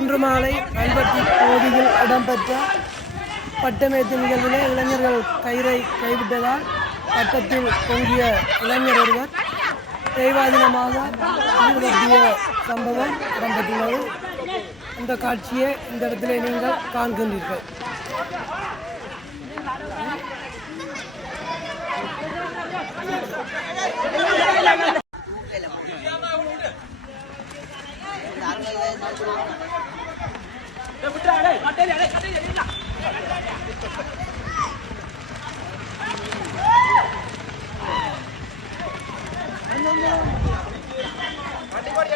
இன்று மாலை கல்வெட்டி பகுதியில் இடம்பெற்ற பட்டமேற்று நிகழ்விலே இளைஞர்கள் கயிறை கைவிட்டதால் பட்டத்தில் தொங்கிய இளைஞர் ஒருவர் தெய்வாதீனமாக உயிர்தப்பிய சம்பவம் இடம்பெற்றுள்ளது. அந்த காட்சியை இந்த இடத்திலே நீங்கள் காண்கின்றீர்கள். வண்டி போடு